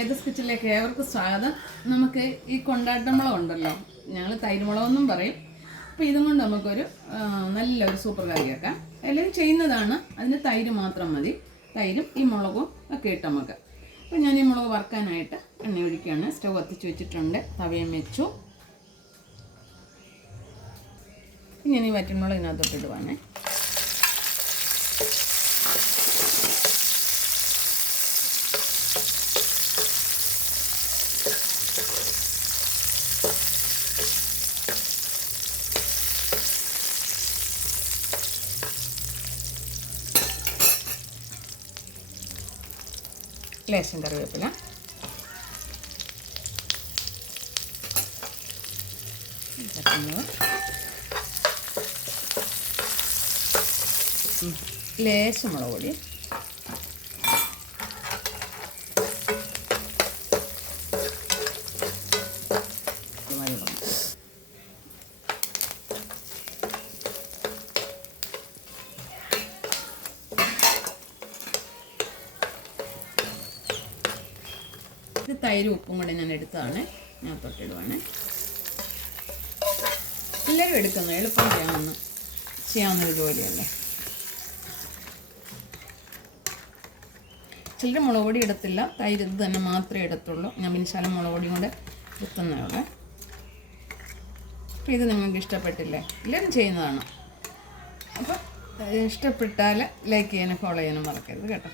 ഏതസ് കിച്ചണിലേക്ക് ഏവർക്കും സ്വാഗതം. നമുക്ക് ഈ കൊണ്ടാട്ടമുളക് ഉണ്ടല്ലോ, ഞങ്ങൾ തൈരുമുളകെന്നും പറയും. അപ്പോൾ ഇതും കൊണ്ട് നമുക്കൊരു നല്ലൊരു സൂപ്പർ കറി വെക്കാം. എല്ലാവരും ചെയ്യുന്നതാണ്, അതിന് തൈര് മാത്രം മതി. തൈരും ഈ മുളകും ഒക്കെ ഇട്ട് നമുക്ക്. അപ്പോൾ ഞാൻ ഈ മുളക് വറുക്കാനായിട്ട് എണ്ണ ഒഴിക്കുകയാണ്. സ്റ്റവ് കത്തിച്ച് വെച്ചിട്ടുണ്ട്, തവയും വെച്ചു. ഞാൻ ഈ വറ്റൻമുളക് ഇതിനകത്തോട്ടിടുവാണേ. ലേശം കറിവേപ്പില, ലേശം മുളക് പൊടി, തൈരും ഉപ്പും കൂടെ ഞാൻ എടുത്തതാണ്, ഞാൻ തൊട്ടിടുവാണ്. എല്ലാവരും എടുക്കുന്നു, എളുപ്പം ചെയ്യാവുന്നൊരു ജോലിയല്ലേ. ചിലർ മുളക് പൊടി ഇടത്തില്ല, തൈര് ഇത് തന്നെ മാത്രമേ ഇടത്തുള്ളൂ. ഞാൻ പിന്നെ ശകലം മുളക് പൊടി കൊണ്ട് കുത്തുന്നതുള്ളൂ. അപ്പോൾ ഇത് നിങ്ങൾക്ക് ഇഷ്ടപ്പെട്ടില്ലേ? എല്ലാവരും ചെയ്യുന്നതാണ്. അപ്പോൾ ഇഷ്ടപ്പെട്ടാൽ ലൈക്ക് ചെയ്യാനും ഫോളോ ചെയ്യാനും മറക്കരുത് കേട്ടോ.